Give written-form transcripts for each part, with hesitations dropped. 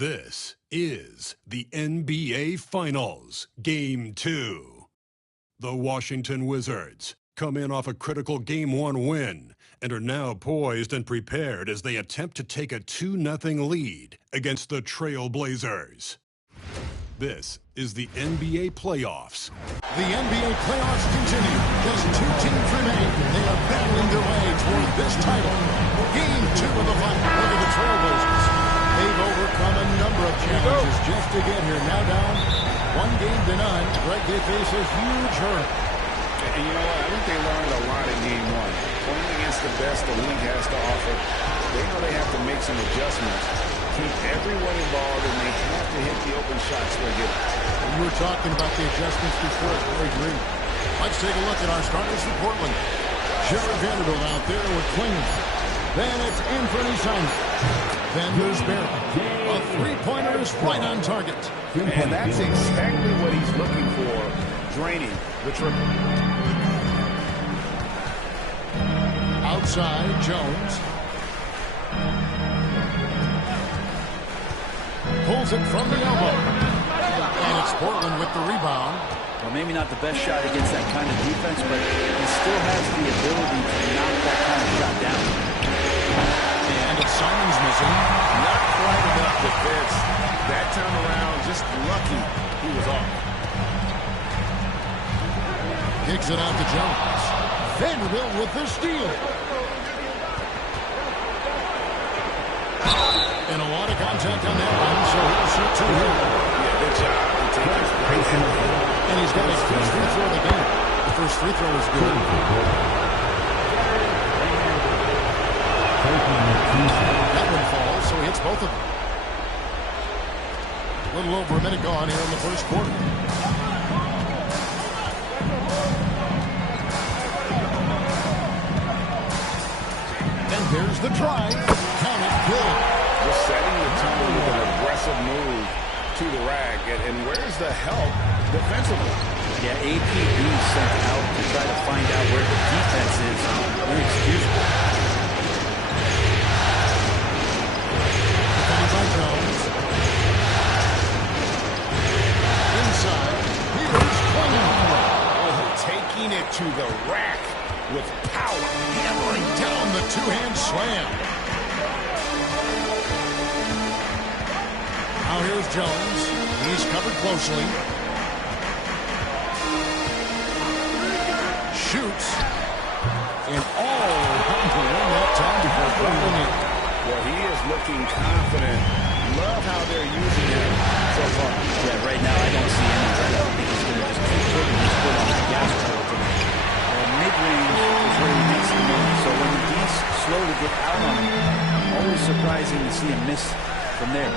This is the NBA Finals Game 2. The Washington Wizards come in off a critical Game 1 win and are now poised and prepared as they attempt to take a 2-0 lead against the Trail Blazers. This is the NBA playoffs. The NBA playoffs continue. Just two teams remain. They are battling their way toward this title. Game 2 of the final. Look at the Trail Blazers. They've overcome a number of challenges just to get here. Now down 1 game to none. Greg, they face a huge hurdle. And you know what? I think they learned a lot in Game 1. Playing against the best the league has to offer, they know they have to make some adjustments, keep everyone involved, and they have to hit the open shots they're getting. You were talking about the adjustments before. I agree. Let's take a look at our starters for Portland. Jared Vanderbilt out there with Klingon. Then it's Anthony Simon. Then there's Barrett. A three-pointer is right on target. And that's exactly what he's looking for, draining the triple. Outside, Jones. Pulls it from the elbow. And it's Portland with the rebound. Well, maybe not the best shot against that kind of defense, but he still has the ability to knock that kind of shot down. And if Simon's missing, Not quite enough defense. That time around, just lucky he was off. kicks it out to Jones. Vanderbilt with the steal. And a lot of contact on that one, so he'll shoot two here. Yeah, good job. And he's got his first free throw of the game. The first free throw is good. That one falls, so he hits both of them. A little over a minute gone here in the first quarter. And there's the drive. Count it good. Just setting the tone with an aggressive move to the rack. And where's the help defensively? Yeah, AP being sent out to try to find out where the defense is. Inexcusable. Defended by Jones. Inside. Here's Klingon. Oh, taking it to the rack with power. Hammering down the two-hand slam. Now here's Jones. He's covered closely. Shoots. And all around the rim that time before falling in. Well, he is looking confident. Love how they're using him so far. Yeah, right now I don't see any red. I think he's going to just keep putting his foot on the gas pedal tonight. Mid-range is where he makes the move. So when the D's slowly get out on him, always surprising to see him miss from there.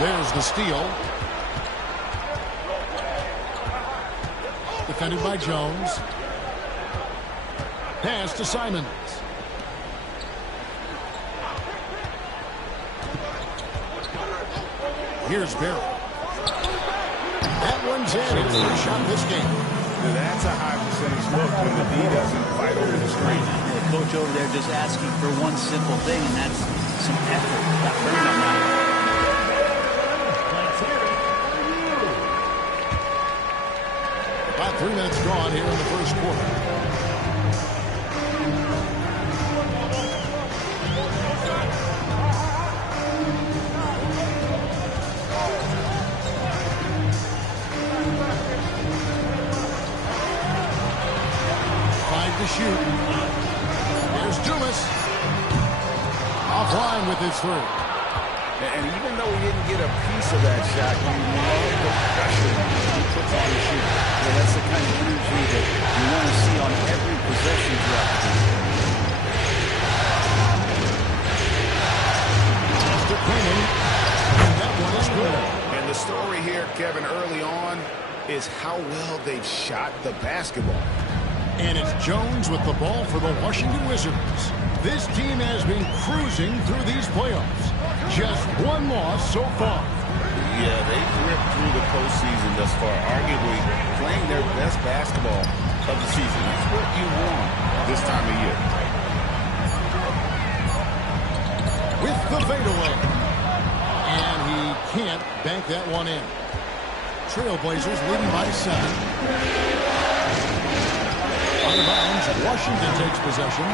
There's the steal. Defended by Jones. Pass to Simons. Here's Barrett. That one's in. It's their shot this game. Now that's a high percentage look when the D doesn't fight over the screen. The coach over there just asking for one simple thing, and that's some effort. Got burned on that. About 3 minutes gone here in the first quarter. To shoot. Here's Dumas. Offline with his three. And even though he didn't get a piece of that shot, you love the pressure he puts on the shoot. Yeah, that's the kind of energy that you want to see on every possession throughout the game. To Klingon. And that one is good. And the story here, Kevin, early on is how well they've shot the basketball. And it's Jones with the ball for the Washington Wizards. This team has been cruising through these playoffs. Just one loss so far. Yeah, they've ripped through the postseason thus far, arguably playing their best basketball of the season. That's what you want this time of year. With the fadeaway. And he can't bank that one in. Trailblazers leading by 7. Out of bounds, Washington takes possession.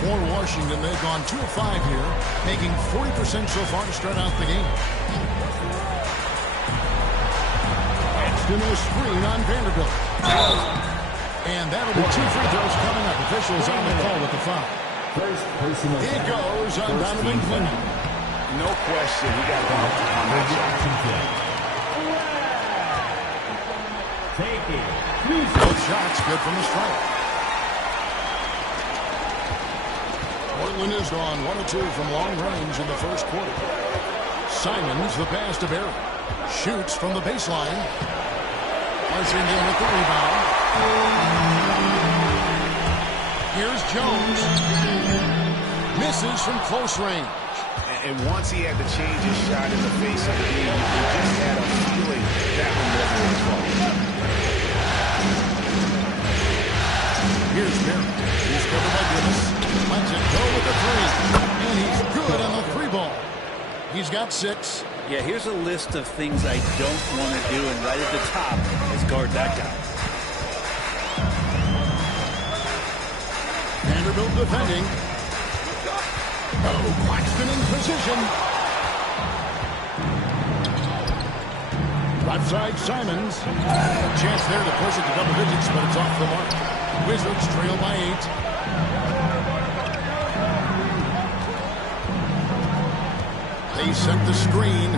For Washington, they've gone 2 of 5 here, making 40% so far to start out the game. Paxton a screen on Vanderbilt. And that'll be 2 free throws coming up. Officials on the call with the foul. It goes on Donovan Clinton. No question, he got bumped on that shot. Both shots good from the stripe. Portland is on 1 of 2 from long range in the first quarter. Simons, the pass to Barry. Shoots from the baseline. Washington with the rebound. Here's Jones. Misses from close range. And once he had to change his shot in the face of the game, he just had a feeling that one wasn't his fault. Here's Barry. He's covered by Dennis. Lets it go with the 3. And he's good on the 3 ball. He's got 6. Yeah, here's a list of things I don't want to do, and right at the top is guard that guy. Vanderbilt defending. Oh, Claxton in position. Left side, Simons. Chance there to push it to double digits, but it's off the mark. Wizards trail by 8. They set the screen.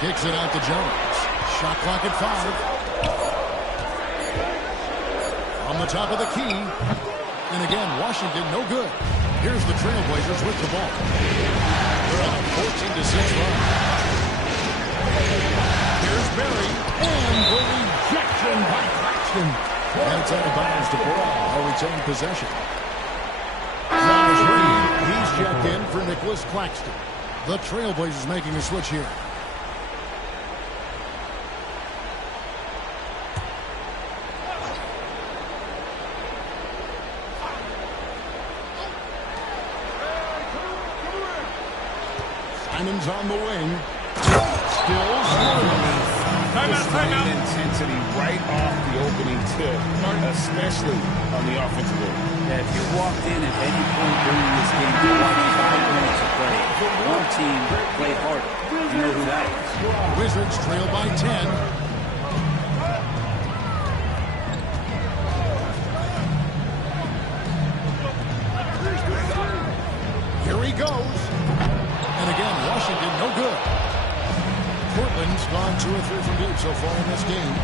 Kicks it out to Jones. Shot clock at 5. On the top of the key. And again, Washington no good. Here's the Trailblazers with the ball. They're on a 14-6 run. Here's Barry. And the rejection by Claxton. And it's out of bounds to Portland. They'll retain possession. Miles Reed. He's checked in for Nicholas Claxton. The Trailblazers making a switch here. Simons on the wing. Still scoring. Time intensity right off the opening tip, especially on the offensive end. Yeah, if you walked in at any point during this game to watch 5 minutes of play, one team played harder. You know who that is. Wizards trail by 10. Here he goes. And again, Washington no good. Portland's gone 2 or 3 from deep so far in this game.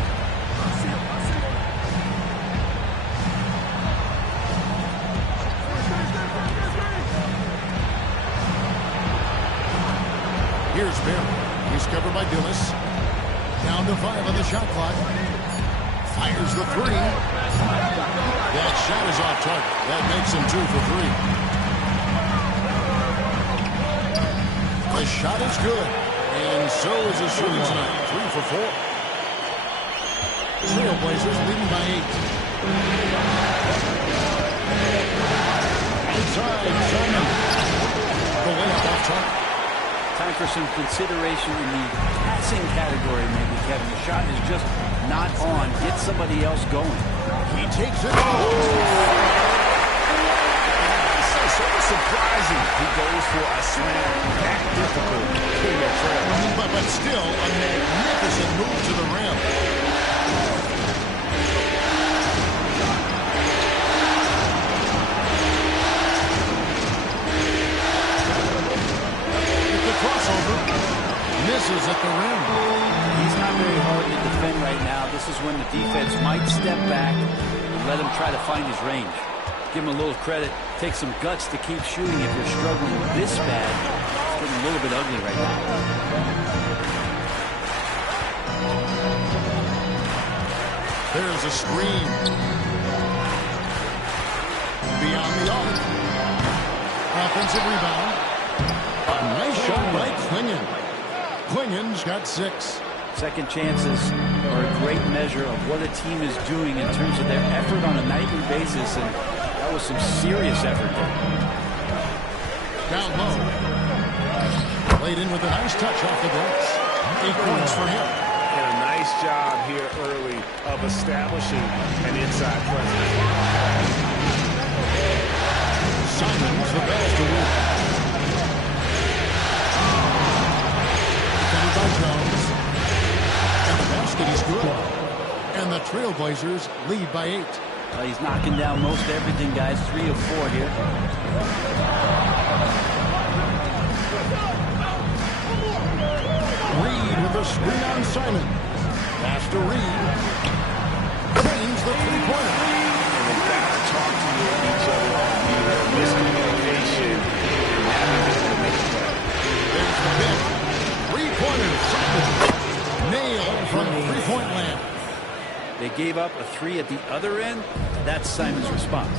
Here's Barry. He's covered by Dillis. Down to 5 on the shot clock. Fires the 3. That shot is off target. That makes him 2 for 3. The shot is good. And so is his shooting tonight. 3 for 4. Trailblazers leading by 8. Outside, Simon. The layup off target. Time for some consideration in the passing category, maybe, Kevin. The shot is just not on. Get somebody else going. He takes it. So surprising. He goes for a slam that difficult to their trail. But still a magnificent move to the rim. With the crossover, misses at the rim. He's not very hard to defend right now. This is when the defense might step back and let him try to find his range. Give him a little credit. Take some guts to keep shooting if you're struggling this bad. It's getting a little bit ugly right now. There's a screen. Beyond the arc. Offensive rebound. A nice shot by Klingon. Klingon's got 6. Second chances are a great measure of what a team is doing in terms of their effort on a nightly basis, and that was some serious effort there. Down low. Played in with a nice touch off the glass. 8 points for him. And a nice job here early of establishing an inside presence. Simon's the best to win. Defended by Jones. And the basket is good. And the Trailblazers lead by 8. He's knocking down most everything, guys. 3 of 4 here. Reed with a screen on Simon. Pass to Reed. Drains the three-pointer. And they've got to talk to each other on miscommunication and having to make a play. There's the pick. Three-pointer. Simon. Nailed from three-point land. They gave up a 3 at the other end. That's Simon's response.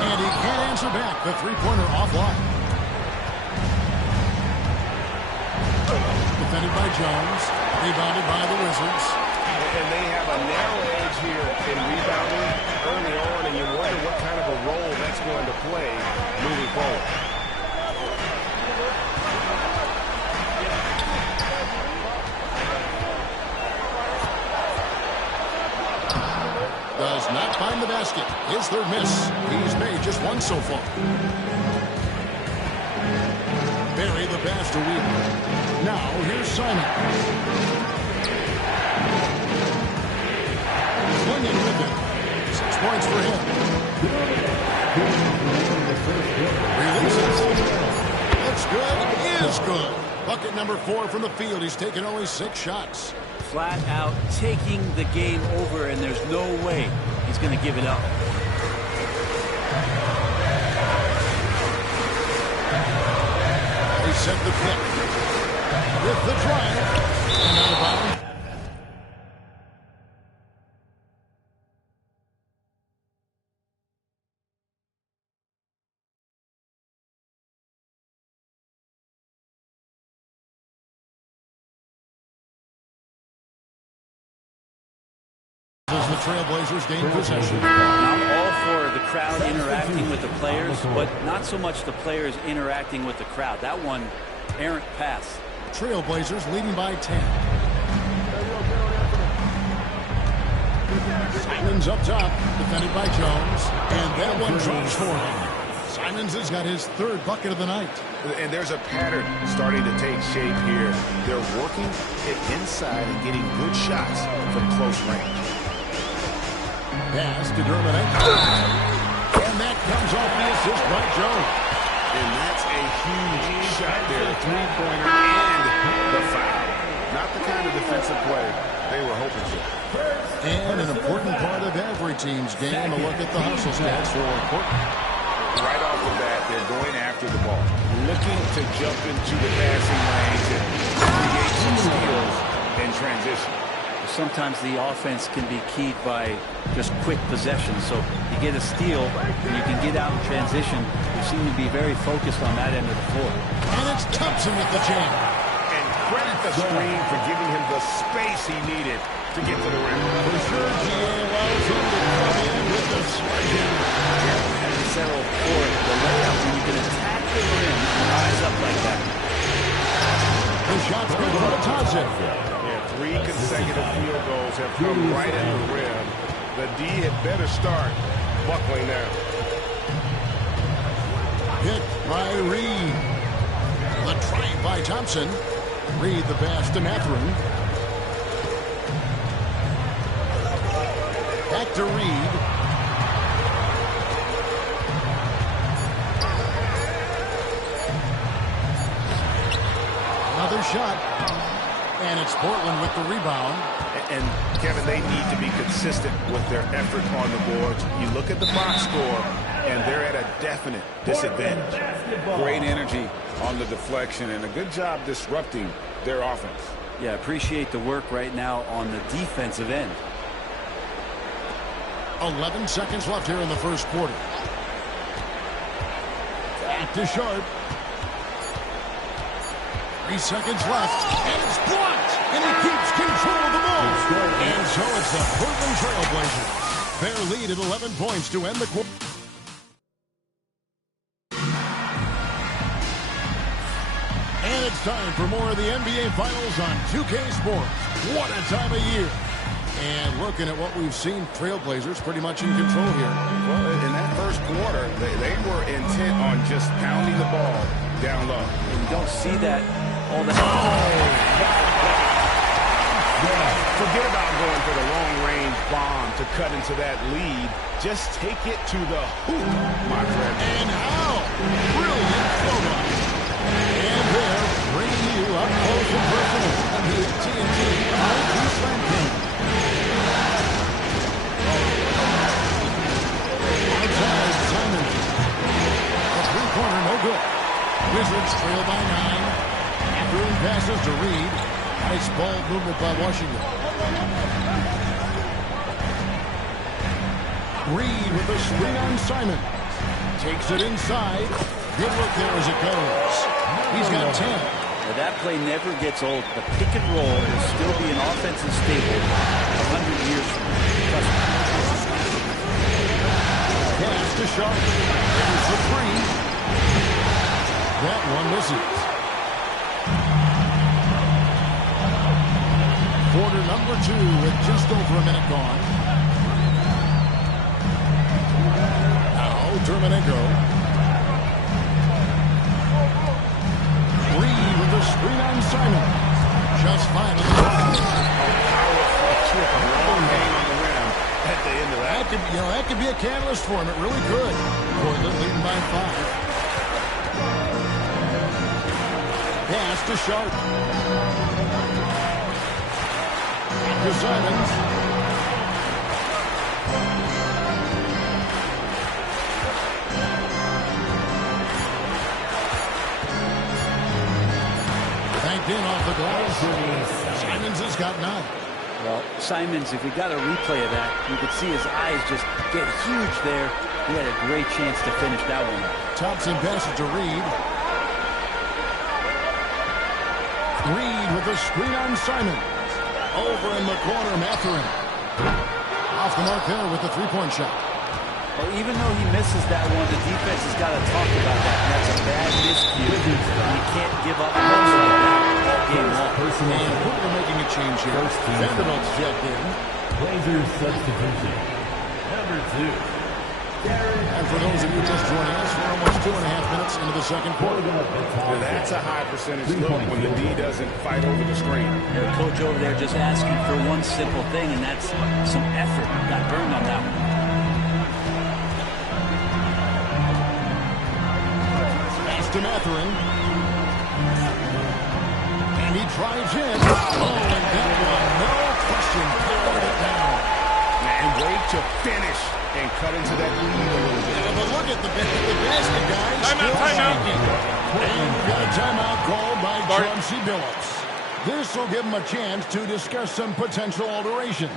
And he can't answer back. The three-pointer offline. Defended by Jones. Rebounded by the Wizards. And they have a narrow edge here in rebounding early on, and you wonder what kind of a role that's going to play moving forward. Does not find the basket. His third miss. He's made just 1 so far. Barry the pass to Wheeler. Now here's Simon. Swinging with it. 6 points for him. Releases. Looks good. Is good. Bucket number 4 from the field. He's taken only 6 shots. Flat out taking the game over, and there's no way he's going to give it up. They set the pick. With the drive. And out of bounds. As the Trailblazers gain possession. I'm all for the crowd interacting with the players, but not so much the players interacting with the crowd. That one, errant pass. Trailblazers leading by 10. Simons up top, defended by Jones. And that one drops for him. Simons has got his 3rd bucket of the night. And there's a pattern starting to take shape here. They're working it inside and getting good shots from close range. Pass to Dermott. And that comes off the assist by Jones. And that's a huge shot there. 3-pointer and the foul. Not the kind of defensive play they were hoping for. And an important part of every team's game, a look at the hustle stats for Portland. Right off the bat, they're going after the ball. Looking to jump into the passing lanes and create some steals in transition. Sometimes the offense can be keyed by just quick possession. So you get a steal and you can get out in transition. You seem to be very focused on that end of the floor. And it's Thompson with the jam. And credit the screen for giving him the space he needed to get to the rim. For sure, GA allows him to come in with the sledgehammer. As a settle for the layup, when you can attack the rim and rise up like that. The shot's good for Thompson. 3 consecutive field goals have come right at the rim. The D had better start buckling now. Hit by Reed. The try by Thompson. Reed the pass to Mathurin. Back to Reed. Another shot. And it's Portland with the rebound. And, Kevin, they need to be consistent with their effort on the boards. You look at the box score, and they're at a definite disadvantage. Great energy on the deflection, and a good job disrupting their offense. Yeah, appreciate the work right now on the defensive end. 11 seconds left here in the first quarter. Back to Sharp. 3 seconds left, and it's blocked, and he keeps control of the ball. And so it's the Portland Trail Blazers. Their lead at 11 points to end the quarter. And it's time for more of the NBA Finals on 2K Sports. What a time of year. And looking at what we've seen, Trailblazers pretty much in control here. Well, in that first quarter, they were intent on just pounding the ball down low. You don't see that all the Forget about going for the long-range bomb to cut into that lead. Just take it to the hoop, my friend. And how brilliant throwback. And they're bringing you up close and personal on the TNT IG Slam King. Outside, Simon. A three-pointer, no good. Wizards trail by 9. After passes to Reed. Nice ball movement by Washington. Reed with the screen on Simon. Takes it inside. Good look there as it goes. He's got 10. Now that play never gets old. The pick and roll will still be an offensive staple 100 years from now. Pass to Sharp. There's the three. That one misses. Quarter number 2 with just over a minute gone. Now, Terminenko. Reed with the screen on Simon. Just fine. Long hang on the rim at the end of that. That could be a catalyst for him. It really could. Portland leading by 5. Pass to Sharp. To Simons. Banked in off the glass. Simons has got 9. Well, Simons, if we got a replay of that, you could see his eyes just get huge there. He had a great chance to finish that one up. Thompson passes to Reed. Reed with the screen on Simon. Over in the corner, Mathurin. Off the mark there with the three-point shot. Well, even though he misses that one, the defense has got to talk about that. And that's a bad miscue. You can't give up points like that all game long. And we're making a change here. Vanderbilt's checked in. Blazers substitution. Number 2. And for those of you just joining us, we're almost 2.5 minutes into the second quarter. That's a high percentage look when the D doesn't fight over the screen. The coach over there just asking for one simple thing, and that's some effort. Got burned on that one. Pass to Mathurin. And he drives in. Oh, and that one, no question, powered it down. And wait to finish and cut into that lead a little bit. Yeah, but look at the basket, guys. Timeout. And we've got a timeout called by Chauncey Billups. This will give him a chance to discuss some potential alterations.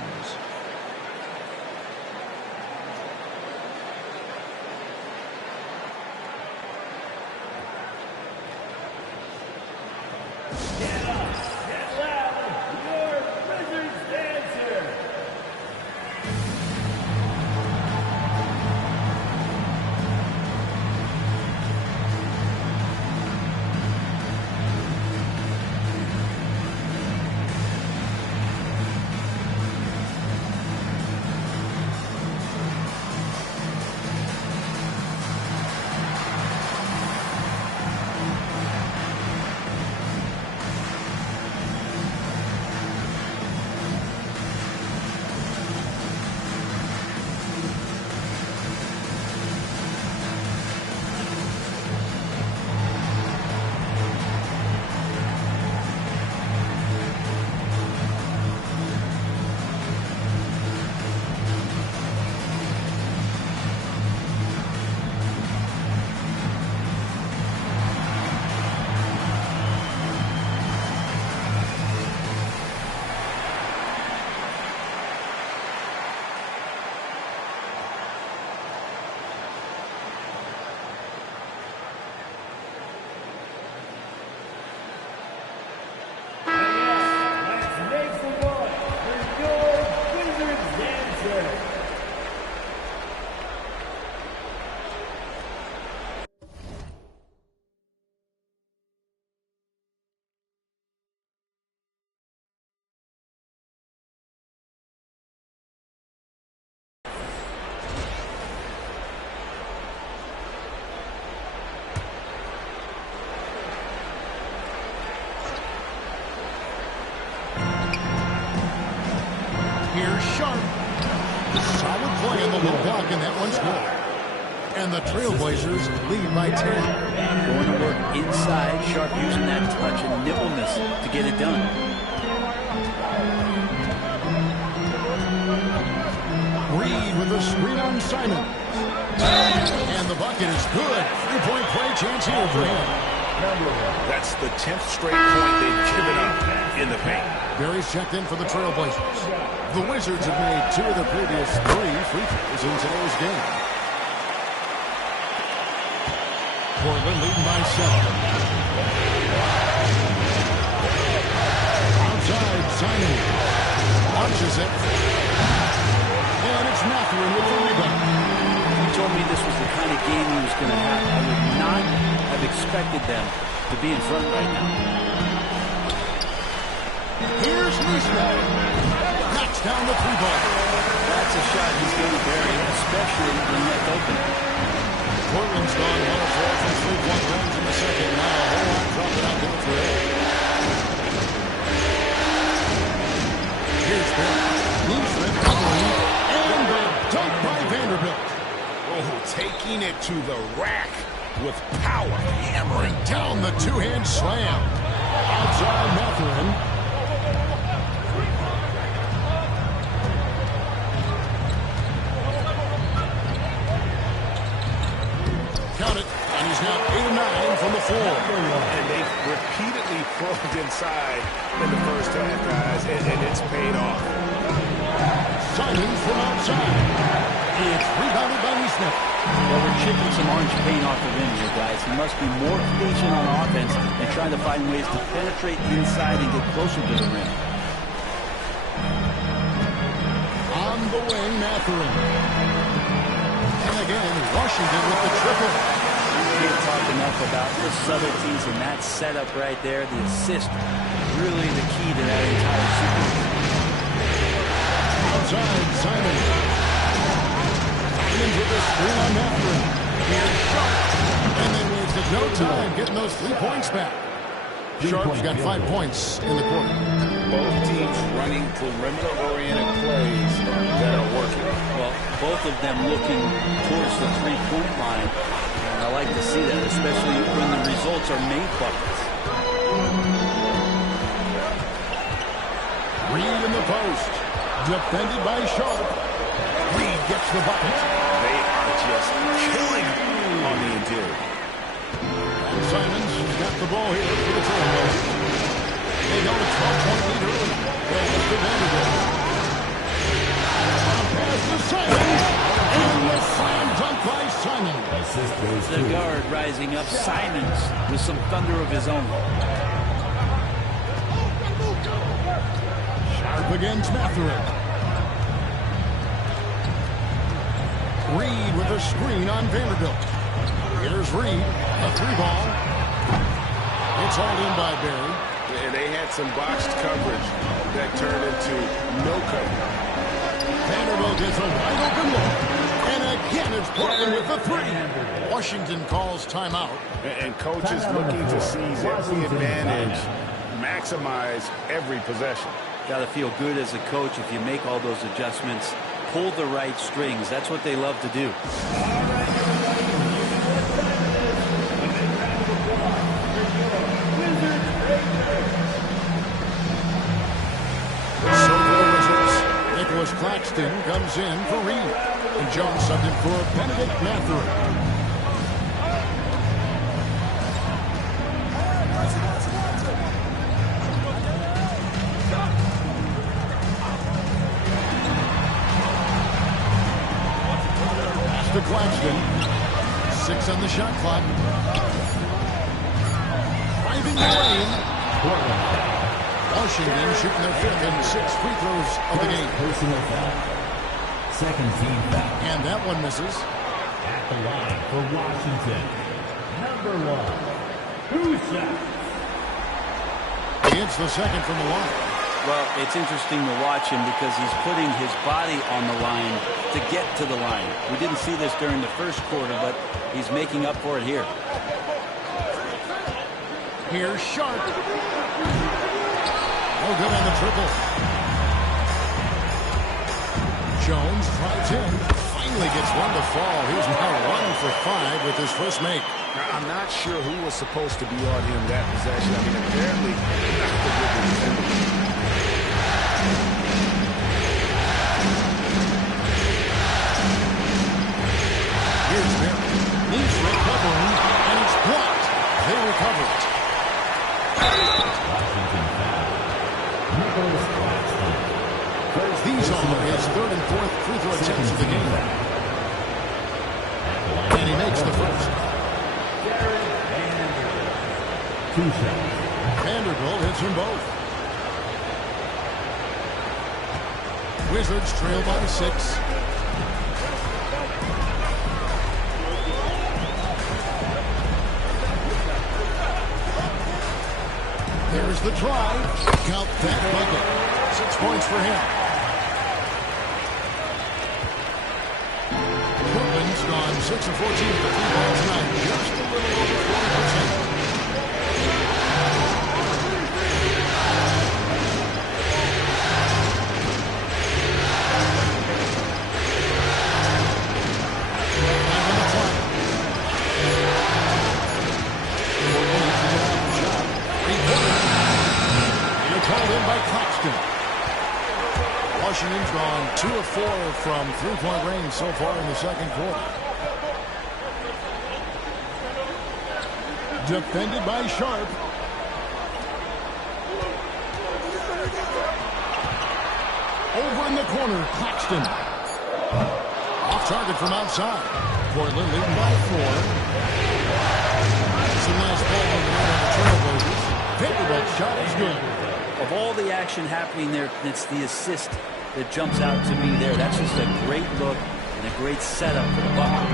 Sharp. Solid play in the low block, and that one's good. And the Trailblazers lead by 10. Going to work inside. Sharp using that touch and nimbleness to get it done. Reed with a screen on Simon. And the bucket is good. Three-point play chance here for him. That's the 10th straight point they've given up in the paint. Barry's checked in for the Trailblazers. The Wizards have made 2 of the previous 3 free throws in today's game. Portland leading by 7. Outside, Simon launches it. And it's Mathurin with the rebound. He told me this was the kind of game he was going to have. I would not have expected them to be in front right now. Here's Neesmith. Knocks down the 3-ball. That's a shot he's going to bury, especially when left open. Portland's gone 1 of 4 from 3-point range in the second. Now a whole lot dropping out to the 3. Here's Barry. Neesmith covering. And the dunk by Vanderbilt. Oh, taking it to the rack with power. Hammering down the two-hand slam. Outside Mathurin. Count it. And he's now 8 of 9 from the floor. And they've repeatedly probed inside in the first half, guys, and it's paid off. Simon from outside. It's rebounded by Neesmith. Well, we're chipping some orange paint off the rim here, guys. He must be more patient on offense and trying to find ways to penetrate inside and get closer to the rim. On the wing, Mathurin. And again, Washington with the triple. Can't talk enough about the subtleties in that setup right there. The assist, really the key to that entire sequence. Outside, Simon. Simon with a screen on Mathurin. Here's Sharp. And they wasted no time getting those 3 points back. Sharp's got 5 points in the quarter. Both teams running perimeter-oriented plays that are working. Well, both of them looking towards the three-point line. And I like to see that, especially when the results are made buckets. Reed in the post. Defended by Sharp. Reed gets the bucket. They are just killing on the interior. And Simons has got the ball here for the Trailblazers. They held a 12-point lead early. Well, Mr. Vanderbilt. Pass to Simons. And the slam dunk by Simons. The guard rising up. Simons with some thunder of his own. Sharp against Mathurin. Reed with a screen on Vanderbilt. Here's Reed, a 3-ball. It's hauled in by Barry. And they had some boxed coverage that turned into no coverage. Vanderbilt gets a wide open look. And again, it's Portland with the 3. Washington calls timeout. And coaches looking to seize every advantage, maximize every possession. Got to feel good as a coach if you make all those adjustments. Pull the right strings. That's what they love to do. So for the Wizards, Nicholas Claxton comes in for Reed. And Jones subbed in for Benedict Mathurin. To Claxton. 6 on the shot clock. Driving the lane. Washington shooting their 5th and 6th free throws of the game. Personal foul. Second team foul. And that one misses. At the line for Washington. Number 1, Husa. It's the second from the line. Well, it's interesting to watch him because he's putting his body on the line to get to the line. We didn't see this during the first quarter, but he's making up for it here. Here's Sharp. No good on the triple. Jones drives in. Finally gets one to fall. He's now 1 for 5 with his first make. Now, I'm not sure who was supposed to be on him that possession. I mean, apparently, not the good defender. Here's Barry. He's recovering, and it's blocked. They recover it. He's on his 3rd and 4th free throw attempts of the game. And he makes the first. Vanderbilt hits them both. Wizards trail by 6. There's the drive. Count that bucket. 6 points for him. Portland's gone 6 of 14 with the 3 balls tonight. Just a little over 40%. Called in by Claxton. Washington's gone 2 of 4 from 3-point range so far in the second quarter. Defended by Sharp. Over in the corner, Claxton. Off target from outside. Portland leading by 4. Some nice ball on the Trailblazers. Vanderbilt's shot is good. Of all the action happening there, it's the assist that jumps out to me there. That's just a great look and a great setup for the bucket.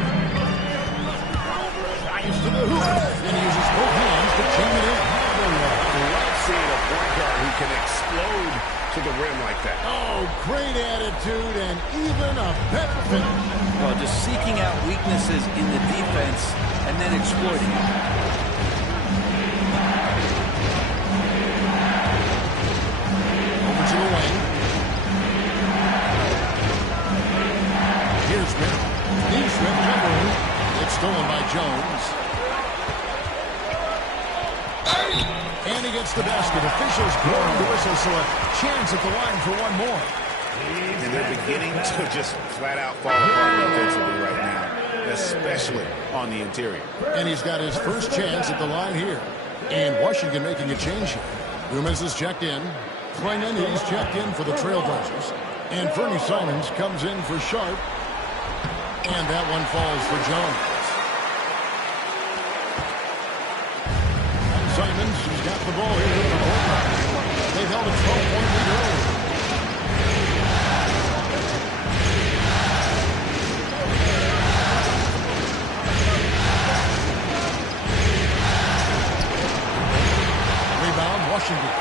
Drives to the hoop, and he uses both hands to jam it in. I love seeing a point guard who can explode to the rim like that. Oh, great attitude and even a better finish. Well, just seeking out weaknesses in the defense and then exploiting it. To the wing. Here's Barry. He's recovering. It's stolen by Jones. And he gets the basket. Officials blowing the whistle, so a chance at the line for one more. And they're beginning to just flat out fall apart defensively right now, especially on the interior. And he's got his first chance at the line here. And Washington making a change here. Loomis is checked in. Klingon, he's checked in for the Trailblazers. And Fernie Simons comes in for Sharp. And that one falls for Jones. And Simons, who's got the ball here with the Portland. They've held a 12-point lead early. Rebound, Washington.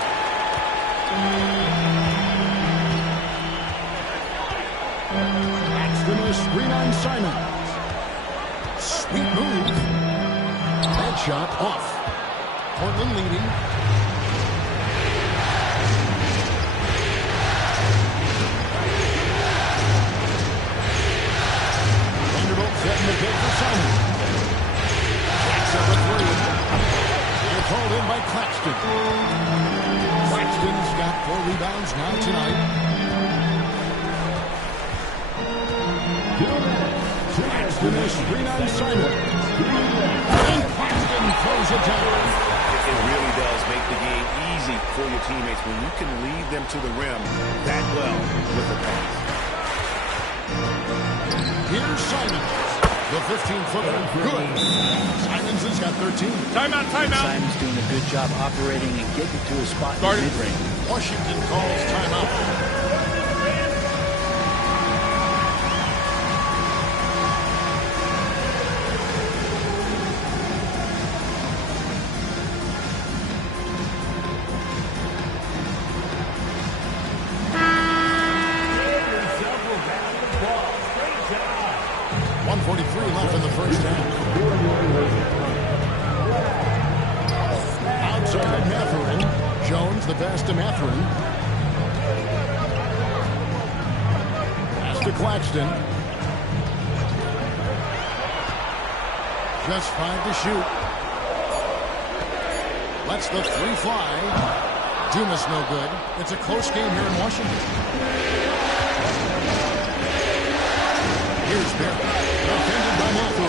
Claxton with a screen on Simons. Sweet move. That shot off. Portland leading. Vanderbilt setting the pick for Simons. Jacks up a 3. They're called in by Claxton. Claxton's got 4 rebounds now tonight. Claxton is screen on Simon. And Claxton throws it down. It really does make the game easy for your teammates when you can lead them to the rim that well with the pass. Here's Simon. The 15-footer. Good. Simons has got 13. Timeout, timeout. Simons doing a good job operating and getting to a spot in the mid-range. Washington calls timeout. Left in the first half. Outside Mathurin. Jones the pass to Mathurin. Pass Pass to Claxton. Just 5 to shoot. Lets the 3 fly. Dumas no good. It's a close game here in Washington. Here's Barry. Defended by Matthew.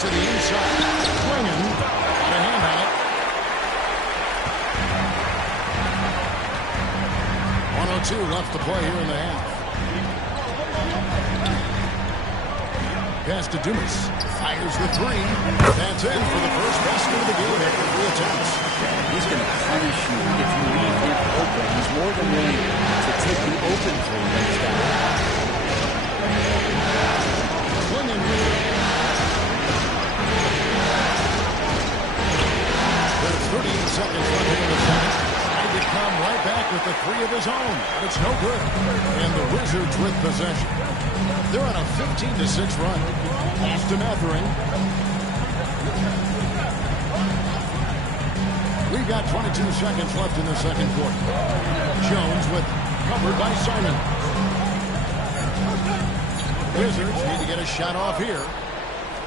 To the inside. Swinging. Got a hand on it. 1:02 left to play here in the half. Pass to Dumas. Fires the 3. That's in for the first basket of the game after 3 attempts. He's going to punish you if you leave him open. He's more than willing to take the open 3 when he's got it. Clingan. There's 38 seconds left in the second. Tried to come right back with the 3 of his own, but it's no good. And the Wizards with possession. They're on a 15-6 run. Pass to Mathering. We've got 22 seconds left in the second quarter. Jones with covered by Simon. Wizards need to get a shot off here.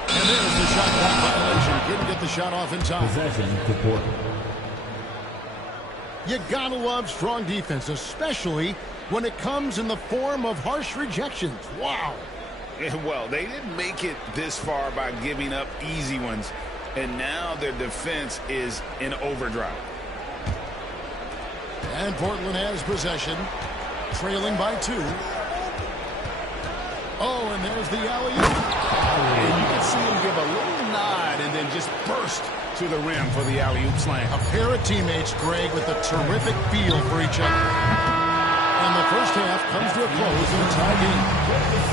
And there's the shot clock violation. Didn't get the shot off in time. Possession to Portland. You gotta love strong defense, especially when it comes in the form of harsh rejections. Wow. Yeah, well, they didn't make it this far by giving up easy ones. And now their defense is in overdrive. And Portland has possession. Trailing by 2. Oh, and there's the alley-oop. And you can see him give a little nod and then just burst to the rim for the alley-oop slam. A pair of teammates, Greg, with a terrific feel for each other. And the first half comes to a close in a tie game.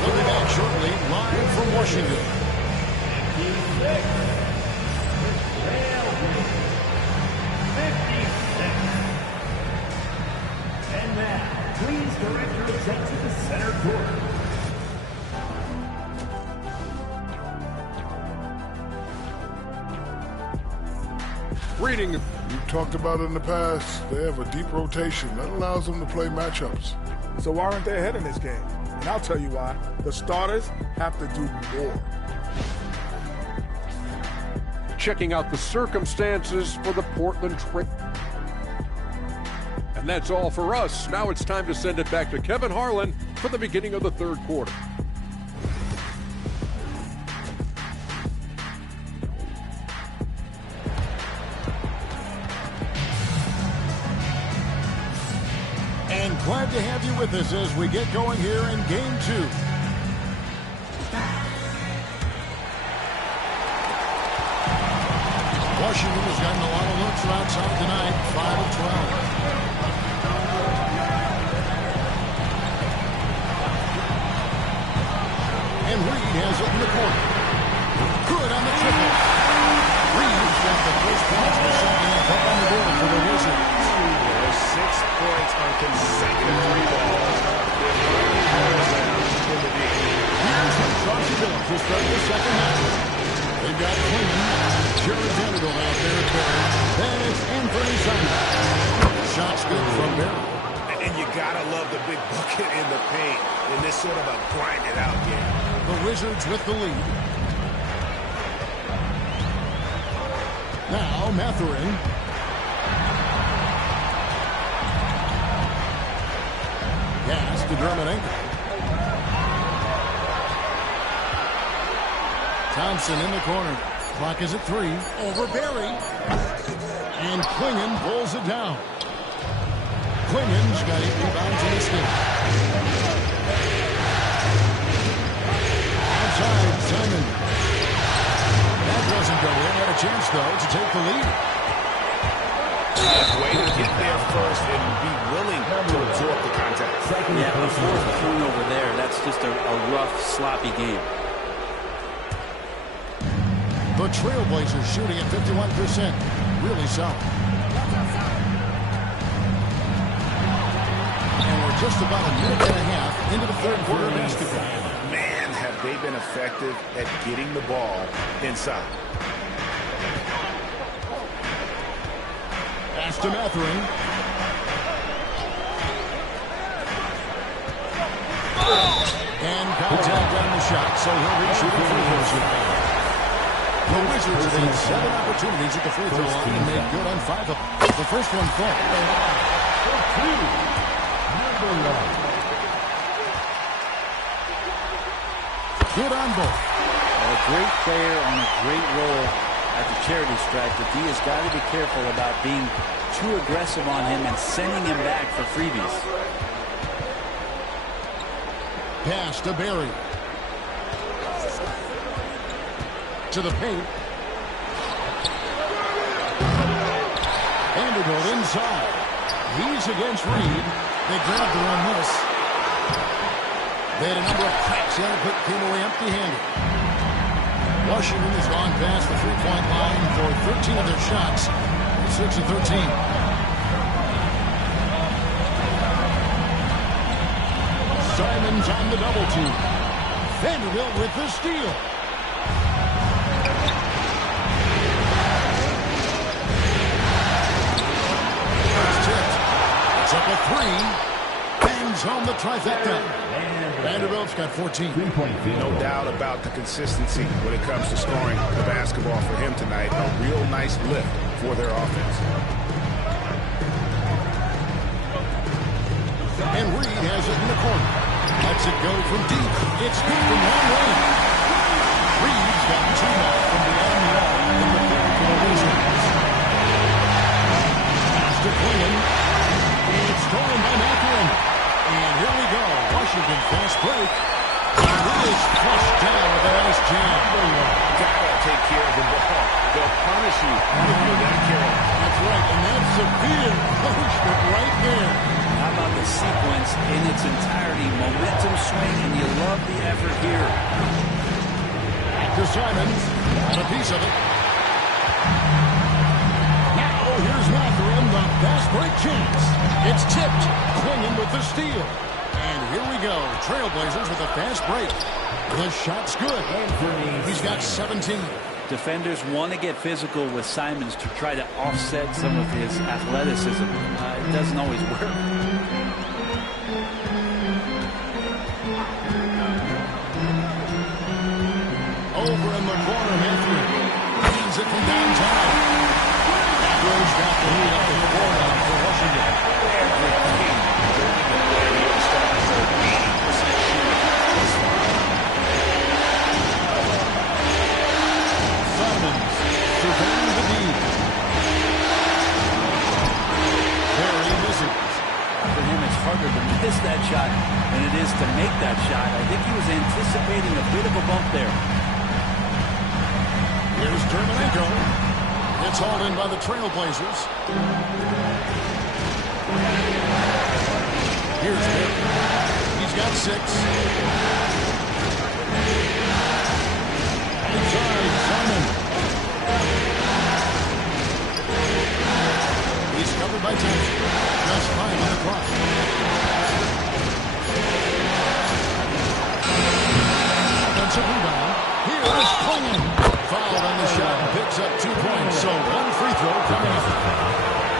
We'll be back shortly, live from Washington. And now, please direct your attention to center court. Reading. We've talked about it in the past. They have a deep rotation that allows them to play matchups. So why aren't they ahead in this game? And I'll tell you why. The starters have to do more. Checking out the circumstances for the Portland trip. And that's all for us. Now it's time to send it back to Kevin Harlan for the beginning of the third quarter. And glad to have you with us as we get going here in Game 2. Washington has gotten a lot of looks from outside tonight, 5 of 12. And Reed has it in the corner. Good on the triple. Reed's got the first points of the second half up on the board for the Wizards. 6 points on consecutive 3 balls. Here's when Chauncey Billups will start the second half. They've got Clingan, Jared Vanderbilt out there at Barry. Then it's Anthony Simon. Shots good from Barry. And you gotta love the big bucket in the paint in this sort of a grinded out game. The Wizards with the lead. Now Mathering. Pass to Dermot. Thompson in the corner. Clock is at 3. Over Barry. And Clingan pulls it down. Clingan's got 8 rebounds in this game. Outside, Simon. That doesn't go in. Had a chance, though, to take the lead. Way to get there first and be willing to absorb the contact. Yeah, before the turnover there, that's just a rough, sloppy game. The Trailblazers shooting at 51%. Really solid. And we're just about a minute and a half into the third quarter of basketball. Man, have they been effective at getting the ball inside. Pass to Mathering. shot, so he'll be shooting free throws here. The Wizards have had 7 opportunities at the free throw line and made good on 5 of them. The first one fell. Good on both. A great player on a great role at the charity stripe, but D has got to be careful about being too aggressive on him and sending him back for freebies. Pass to Barry. To the paint. Vanderbilt inside. He's against Reed. They grabbed her on this. They had a number of cracks in it, but came away empty-handed. Washington has gone past the three-point line for 13 of their shots. 6 of 13. Simons on the double team. Vanderbilt with the steal. It's tipped. It's up a 3. Bangs home the trifecta. Vanderbilt's got 14. No doubt about the consistency when it comes to scoring the basketball for him tonight. A real nice lift for their offense. And Reed has it in the corner. Lets it go from deep. It's good from long range. Reed's got 2 now from beyond the arc in the pair for the Wizards. Pass to Quinn. It's stolen by Mathurin. And here we go. Washington fast break. And it is flushed down with a nice jam. Gotta take care of the ball. They'll punish you if you're that careless. That's right, and that's severe punishment right there. How about the sequence in its entirety? Momentum swing, and you love the effort here. Back to Simons. Got a piece of it. Now here's Mathurin, the fast break chance. It's tipped. Quinn with the steal. And here we go. Trailblazers with a fast break. The shot's good. He's got 17. Defenders want to get physical with Simons to try to offset some of his athleticism. It doesn't always work. Over in the corner, Mathurin. Leads it from downtown. Rose got the lead up in the corner for Washington. Harder to miss that shot than it is to make that shot. I think he was anticipating a bit of a bump there. Here's Terminenko. It's hauled in by the Trailblazers. Here's Vic. He's got 6. Inside, Simon. He's covered by Thompson. Just 5 on the clock. Offensive rebound. Here is Klingon. Fouled on the shot and picks up 2 points. So 1 free throw coming up.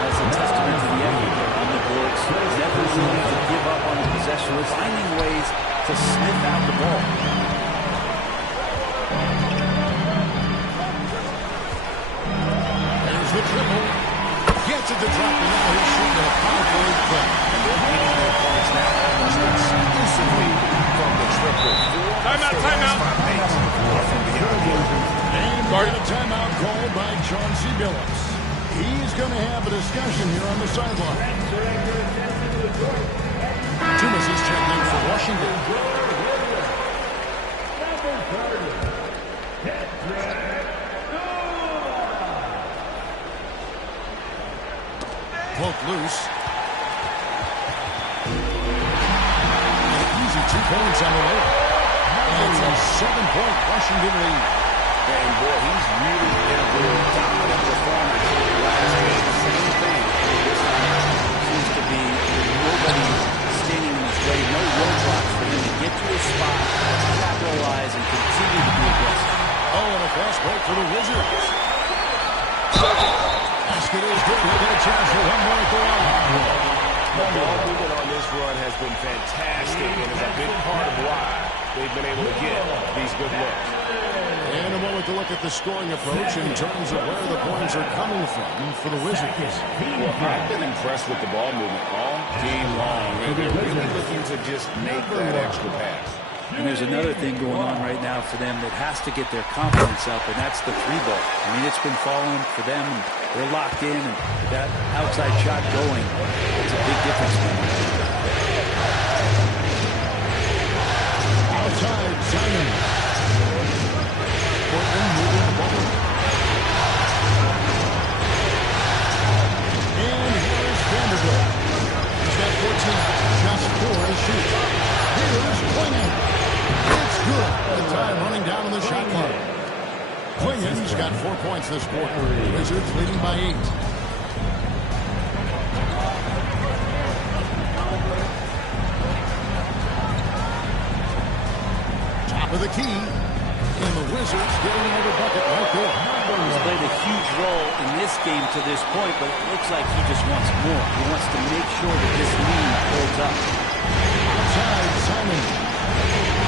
That's a testament to the effort on the boards. Never willing to give up on the possession, finding ways to sniff out the ball. There's the triple. Gets it to drop, and now he's shooting a 5-for-8 clip. They're getting their points now almost exclusively from the triple. Timeout. From beyond the arc. And we get a timeout called by Chauncey Billups. He's going to have a discussion here on the sideline. Tumas is checked in for Washington. Poke loose. An easy 2 points on the way. And it's a 7-point Washington lead. And boy, he's really been a real dominant performer in the last game. Same thing. This time Seems to be nobody standing in his way, no roadblocks for him to get to his spot, capitalize, and continue to be aggressive. Oh, and a fast break for the Wizards. Basket is good. He'll get a chance for 1 more at the line. The ball movement on this run has been fantastic and is a big part of why they've been able to get these good looks. And a moment to look at the scoring approach in terms of where the points are coming from for the Wizards. Well, I've been impressed with the ball movement all game long. They're really looking to just make that extra pass. And there's another thing going on right now for them that has to get their confidence up, and that's the three ball. I mean, it's been falling for them, and they're locked in, and with that outside shot going, it's a big difference. Outside, Simon. Portland moving the ball. And here's Vanderbilt. He's got 14, just 4 to shoot. Here's Quingen. It's good. The time running down on the shot clock. Quingen's got 4 points this quarter. Wizards leading by 8. Top of the key. And the Wizards getting another bucket right there. He's played a huge role in this game to this point, but it looks like he just wants more. He wants to make sure that this lead holds up. Outside, Simon.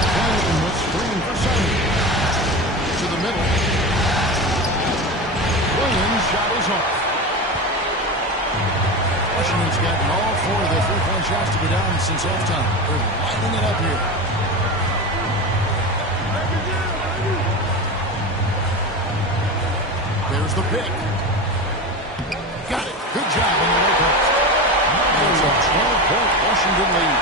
Quingen with screen for Simon. To the middle. Williams' shot is off. Washington's gotten all 4 of the 3-point shots to go down since halftime. They're lighting it up here. There's the pick. Got it. Good job on the low post. It's a 12-point Washington lead.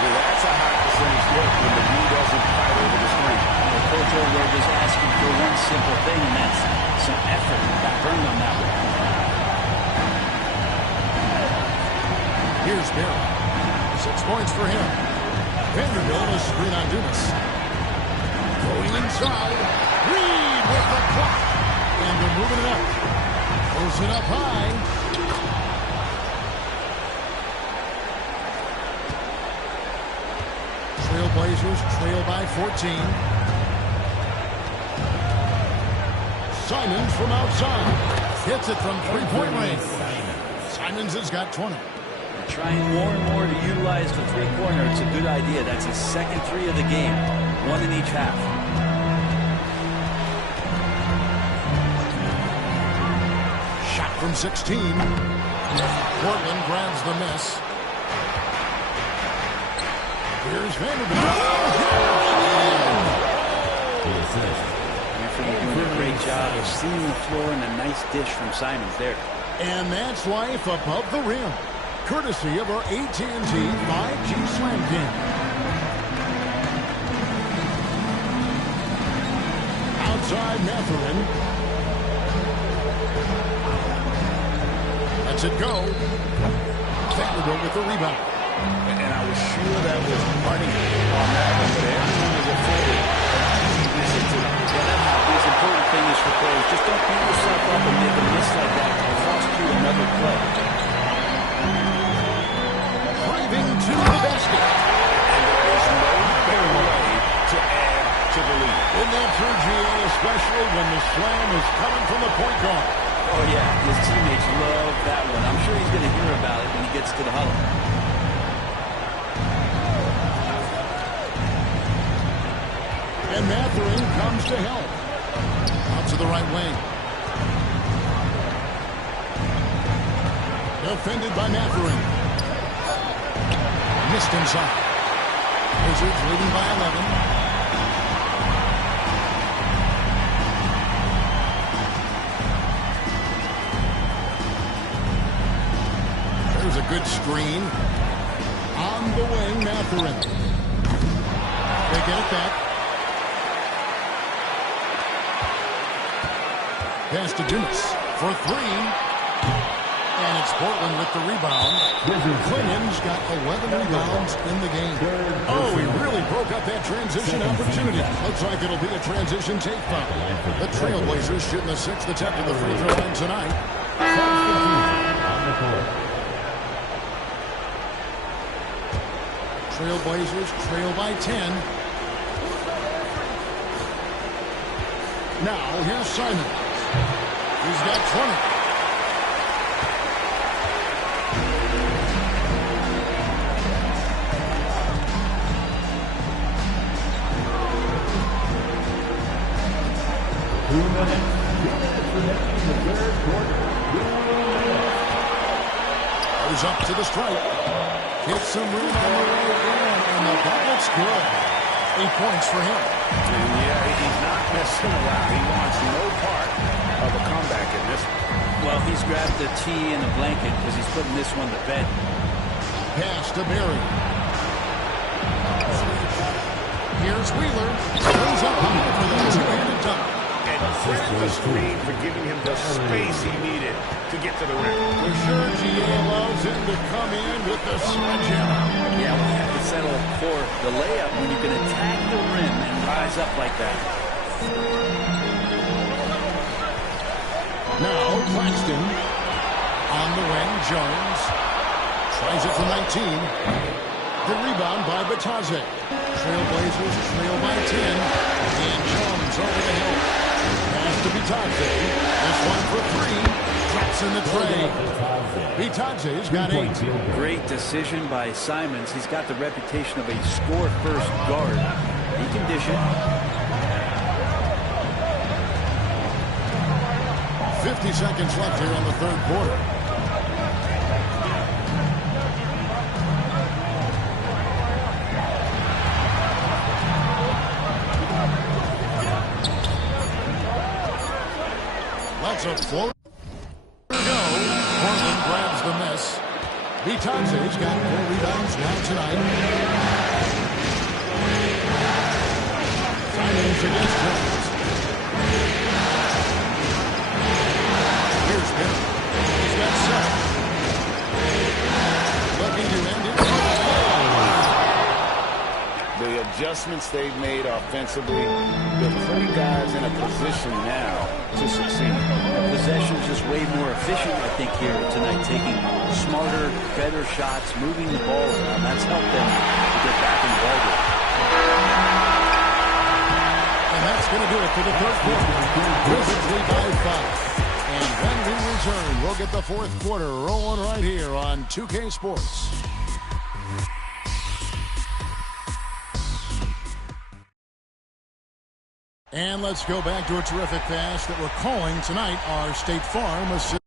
Yeah, that's a high percentage look when the lead doesn't fight over the screen. Coach Orwell was asking for one simple thing, and that's some effort. Got burned on that one. Here's Barry. 6 points for him. Vanderbilt a screen on Dumas. Going inside. Reed with the clock. And they're moving it up. Pulls it up high. Trailblazers trail by 14. Simons from outside. Hits it from 3-point range. Simons has got 20. They're trying more and more to utilize the three-pointer. It's a good idea. That's his second 3 of the game. 1 in each half. Shot from 16. Portland grabs the miss. Here's Vanderbilt. Anthony doing a great job of seeing the floor and a nice dish from Simons there. And that's life above the rim. Courtesy of our AT&T 5G Slam King. Outside Mathurin. Lets it go. Vanderbilt with the rebound. And I was sure that was money on that one, but everyone was afforded an easy visit to them. Yeah, that's how the important thing is for players. Just don't beat yourself up and make a miss like that to cost you another play. Driving to the basket. And there is no better way to add to the lead. In that true GA, especially when the slam is coming from the point guard. Oh, yeah, his teammates love that one. I'm sure he's going to hear about it when he gets to the huddle. And Mathurin comes to help. Out to the right wing. Defended by Mathurin. Missed inside. Wizards leading by 11. There's a good screen. On the wing, Mathurin. They get it back. Pass to Dumas for 3. And it's Portland with the rebound. Quingen's got 11 rebounds in the game. Oh, he really broke up that transition opportunity. Looks like it'll be a transition take foul. The Trailblazers shooting the 6th attempt at the free throw line tonight. Trailblazers trail by 10. Now here's Simon. He's got 20. Goes up to the stripe. Hits some room on the way in, and the bucket's good. 8 points for him. And yeah, he's not messing around. He wants no part of a comeback in this one. Well, he's grabbed the tee and a blanket because he's putting this one to bed. Pass to Berry. Here's Wheeler. Goes up high for the two-handed dunk. And credit the screen for giving him the space he needed to get to the rim. For sure, GA allows him to come in with the sledgehammer. Yeah, we have to settle for the layup when you can attack the rim and rise up like that. Now, Claxton. On the wing, Jones. Tries it from 19. The rebound by Batadze. Trailblazers trail by 10. And Jones over the hill. Pass to Batadze. This one for 3. Drops in the tray. Batadze's got 8. Great decision by Simons. He's got the reputation of a score-first guard. He can dish it. 50 seconds left here in the third quarter. That's a float. Portland grabs the miss. Batadze's got 4 rebounds now tonight. Simons against Jones. Here's Berry. He's got 7. Looking to end it. The adjustments they've made offensively, they're putting guys in a position now to succeed. Possession's just way more efficient, I think, here tonight, taking smarter, better shots, moving the ball around. That's helped them to get back in the ball game. And that's going to do it for the third quarter. Wizards lead by 5. And when we return, we'll get the fourth quarter rolling right here on 2K Sports. And let's go back to a terrific pass that we're calling tonight our State Farm assist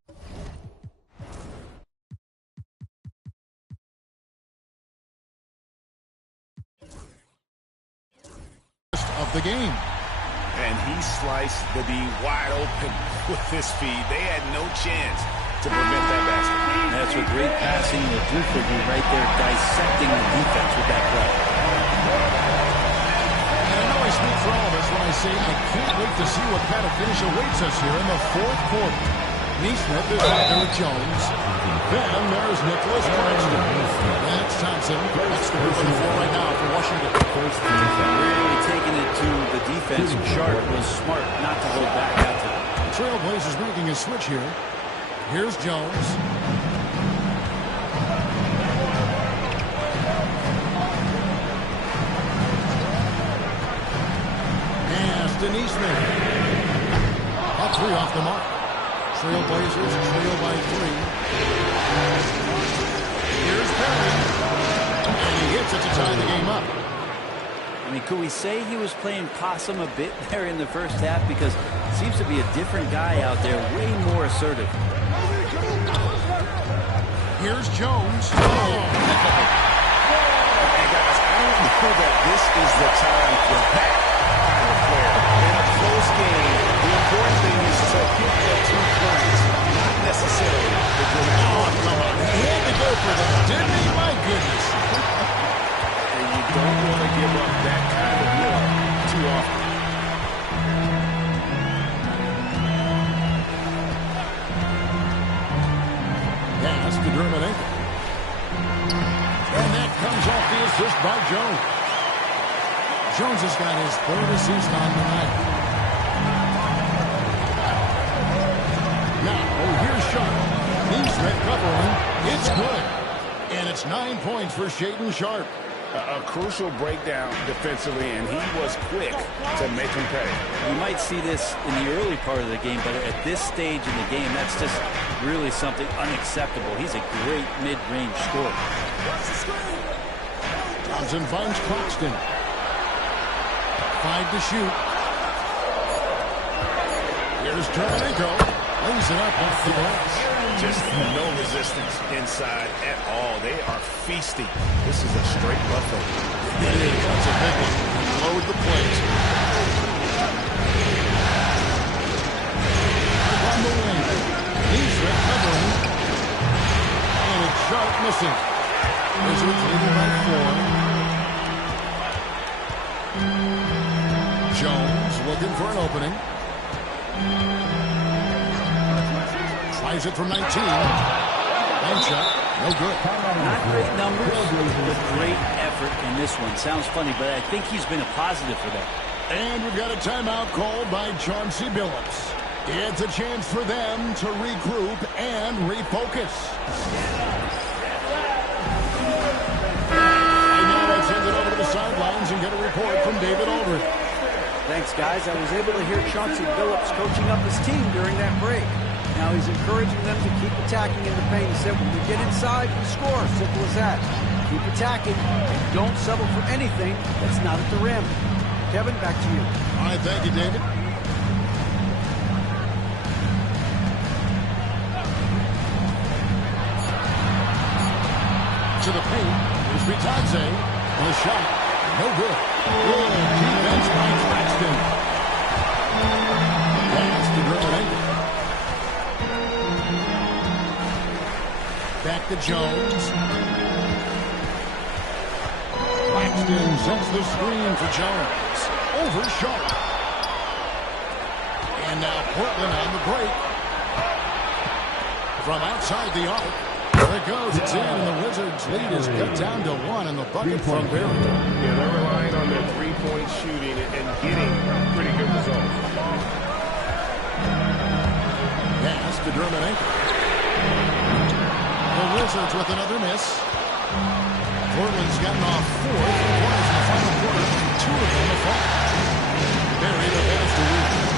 of the game. And he sliced the D wide open with his feed. They had no chance to prevent that basket. That's what great passing will do for you right there, dissecting the defense with that play. And I know I speak for all of us when I say I can't wait to see what kind of finish awaits us here in the fourth quarter. Neesmith is out there with Jones. Then there's Nicholas Claxton. That's Thompson. That's the group on the floor right now for Washington. Really taking it to the defense. Sharp was smart not to hold back out to them. Trailblazers making a switch here. Here's Jones. Pass to Neesmith. Up 3 off the mark. Trailblazers trail by 3. Here's Perry. And he hits it to tie the game up. I mean, could we say he was playing possum a bit there in the first half? Because it seems to be a different guy out there, way more assertive. Here's Jones. And guys, I don't know that this is the time for that kind of player. In a close game, the important thing is to get the 2 points, not necessarily the dramatic. Oh, come on. He had to go for them, didn't he? My goodness. And you don't want to give up that kind of look too often. Pass to Dermot-Ankle. And that comes off the assist by Jones. Jones has got his 3rd assist on the night. Now, here's Sharp. Neesmith covering. It's good. And it's 9 points for Shaedon Sharp. A crucial breakdown defensively, and he was quick to make him pay. You might see this in the early part of the game, but at this stage in the game, that's just really something unacceptable. He's a great mid-range scorer. Thompson finds Claxton. 5 to shoot. Here's Dermot-Ankle. Lays it up off the glass. Just no resistance inside at all. They are feasting. This is a straight buffet. It is. That's a big one. Load the plate. On the wing. He's recovering. And it's sharp missing. Wizards leading by 4. Jones looking for an opening. Tries it from 19. One shot. No good. Not great numbers, but great effort in this one. Sounds funny, but I think he's been a positive for them. And we've got a timeout called by Chauncey Billups. It's a chance for them to regroup and refocus. And now let's send it over to the sidelines and get a report from David Aldridge. Thanks, guys. I was able to hear Chauncey Billups coaching up his team during that break. Now he's encouraging them to keep attacking in the paint. He said, when we get inside, we score. Simple as that. Keep attacking and don't settle for anything that's not at the rim. Kevin, back to you. All right, thank you, David. To the paint. Here's Bitadze. And a shot. No good. Good defense by Claxton. Pass to Griffin. Back to Jones. Claxton sets the screen for Jones. Over Sharp. And now Portland on the break. From outside the arc. There it goes. It's in, and the Wizards' lead is cut down to 1 in the bucket from Barry. Yeah, they're relying on their three-point shooting and getting pretty good results. Pass to Drummond. The Wizards with another miss. Portland's gotten off 4 3-pointers in the final quarter. 2 of them have fallen. Barry the pass to Weaver.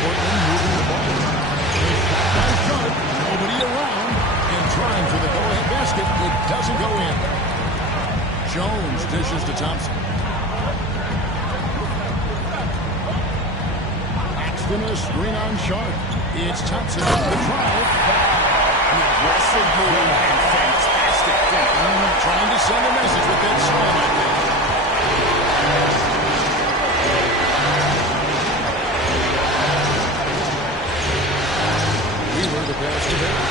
Portland moving the ball. By Sharp, nobody around, and trying for the go-ahead basket. It doesn't go in. Jones dishes to Thompson. Axton a screen on Sharp. It's Thompson with the drive. An aggressive move and fantastic finish. Trying to send a message with that slam, I think. The pass to Barry.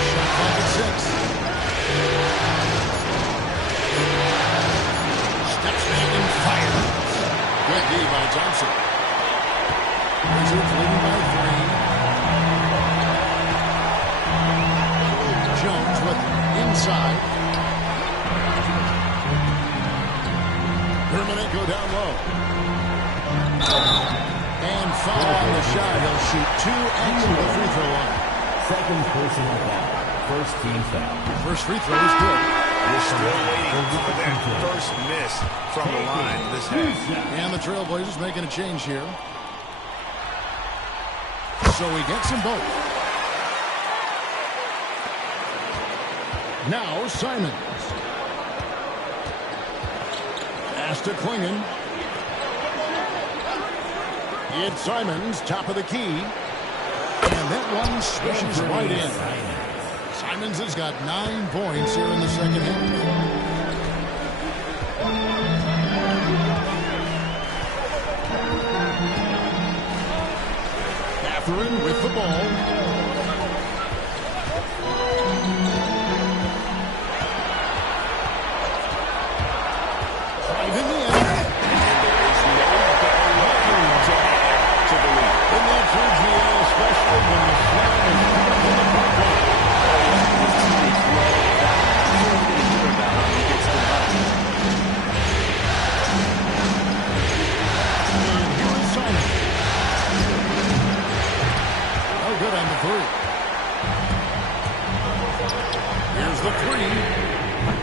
Shot clock at 6. Steps back and fires. Good D by Thompson. Wizards leading by 3. Jones with inside. Hermanenko down low. And foul on the shot. He'll shoot 2 and the free throw line. Second personal foul. First team foul. First free throw is good. We're still waiting for that first miss from the line this half. And the Trailblazers making a change here. So he gets them both. Now Simons. Pass to Klingon. It's Simons, top of the key. And that one swishes right in. Simons has got 9 points here in the second half. Catherine with the ball. Driving in. Especially when the slam is in the front court. His teammates love that. That's what we're going to hear about when he gets to the house. And here is Simon. Oh, good on the 3. Here's the 3. And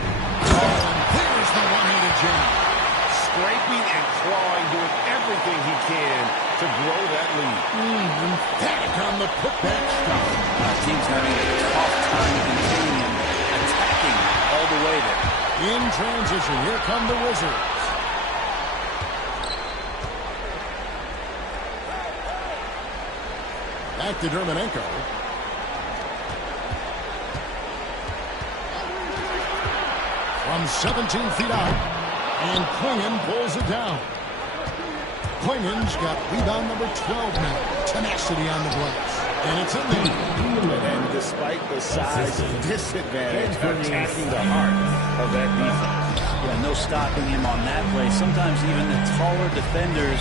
there's the one-handed jam. Scraping and clawing, doing everything he can to grow that lead. Emphatic on the putback stuff. Team's having a tough time containing and attacking all the way there. In transition, here come the Wizards. Back to Dermonenko. From 17 feet out. And Klingon pulls it down. Klingon's got rebound number 12 now. Tenacity on the glass. And it's in there. And despite the size disadvantage, attacking the heart of that defense. Yeah, no stopping him on that play. Sometimes even the taller defenders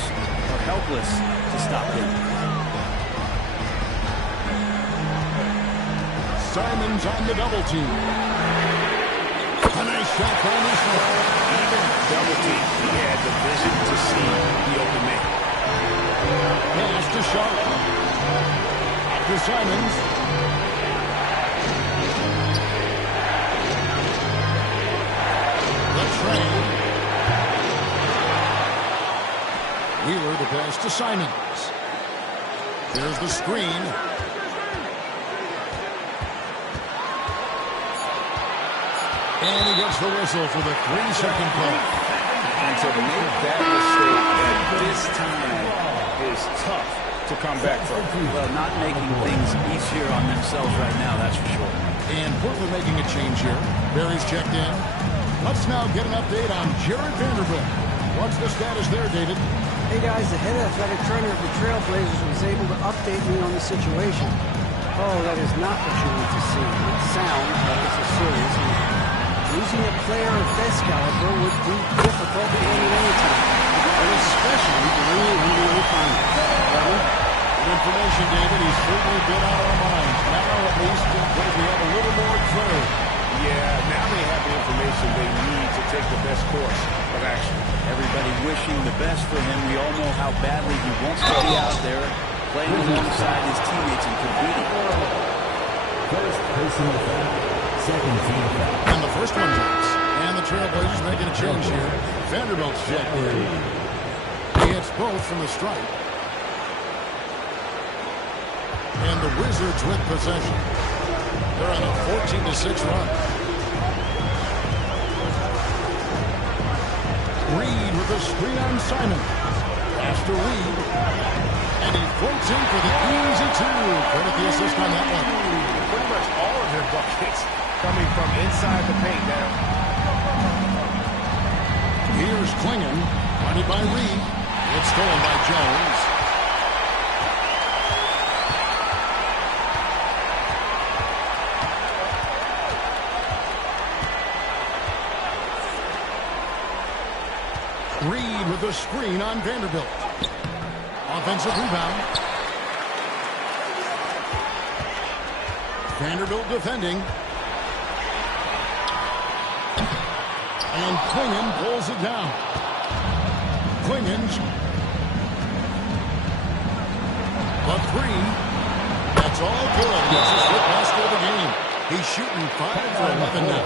are helpless to stop him. Simon's on the double team. A nice shot by Nisha. Even double team, he had the vision to see the open man. Pass to Charlotte. Back to Simons. The trade. Wheeler the pass to Simons. Here's the screen. And he gets the whistle for the 3-second play. And to make that mistake at this time is tough to come back from. Well, not making things easier on themselves right now, that's for sure. And Portland making a change here. Barry's checked in. Let's now get an update on Jared Vanderbilt. What's the status there, David? Hey guys, the head athletic trainer of the Trailblazers was able to update me on the situation. Oh, that is not what you want to see. It sounds like it's a serious issue. Losing a player of this caliber would be difficult to handle anytime, but especially during the NBA Finals. Good information, David. He's certainly been on our minds. Now, at least, we have a little more clarity. Yeah, now they have the information they need to take the best course of action. Everybody wishing the best for him. We all know how badly he wants to be out there, playing alongside his teammates and competing. First personal foul. Second team foul. And the first one drops. And the Trailblazers making a change here. Vanderbilt's checked in. He hits both from the stripe. And the Wizards with possession. They're on a 14-6 run. Reed with a screen on Simon. Pass to Reed. And he floats in for the easy two. Credit the assist on that one. Pretty much all of their buckets coming from inside the paint now. Here's Klingon. Guarded by Reed. It's stolen by Jones. Reed with a screen on Vanderbilt. Offensive rebound. Vanderbilt defending. And Klingon pulls it down. Klingon's a three. That's all good. Gets his fifth basket of the game. He's shooting 5 for 11 now.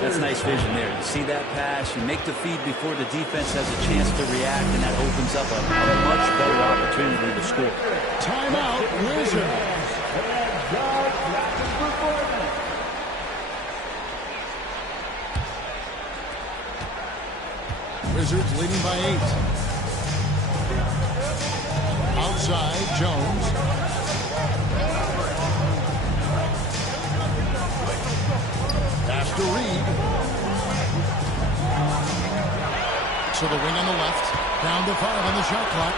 That's nice vision there. You see that pass, you make the feed before the defense has a chance to react, and that opens up a much better opportunity to score. Timeout, Wizards. Wizards leading by 8. Outside, Jones. Pass to Reed. To the wing on the left. Down to 5 on the shot clock.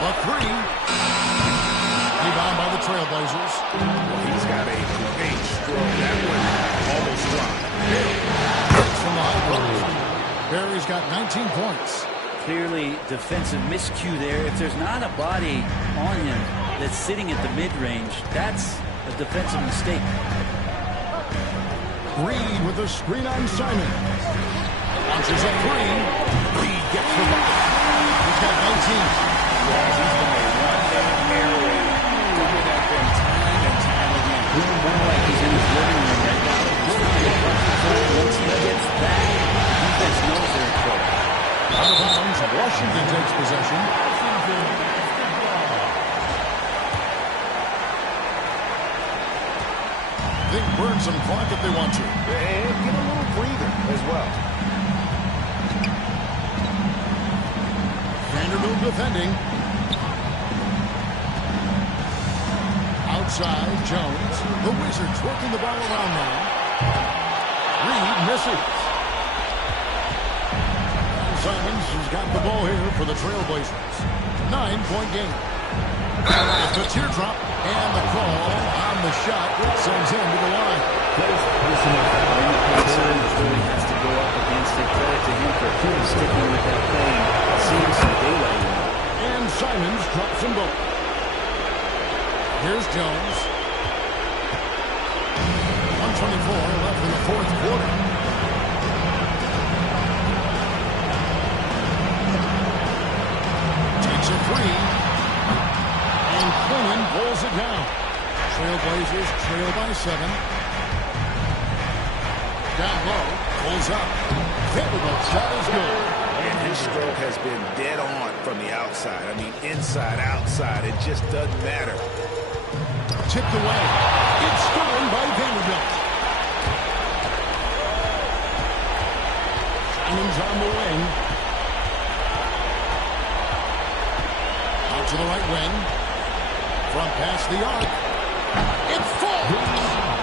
The three. Rebound by the Trailblazers. Well, he's got a great stroke. That one almost dropped. From the high post. Barry's got 19 points. Clearly defensive miscue there. If there's not a body on him that's sitting at the mid-range, that's a defensive mistake. Reed with a screen on Simon. Launches a three. Reed gets the bucket. He's got 19. Yeah, he's been a one-man airway doing that thing time and time again. He's more like he's in his living room right now. Once he gets that, the defense knows they're in trouble. Out of bounds, Washington takes possession. They burn some clock if they want to. And get a little breather as well. Vanderbilt defending. outside, Jones. The Wizards working the ball around now. Reed misses. And Simons has got the ball here for the Trailblazers. 9-point game. The teardrop and the call on the shot sends him to the line. Simons really has to go up against it. Credit to him for sticking with that play and seeing some daylight in it. And Simons drops them both. Here's Jones. 1:24 left in the fourth quarter. Takes a three. And Quinn pulls it down. Trailblazers trail by 7. Down low. Pulls up. Vanderbilt shot is good. And his stroke has been dead on from the outside. I mean, inside, outside. It just doesn't matter. Tipped away. It's stolen by Vanderbilt. Simons on the wing. Out to the right wing. From past the arc. It's full.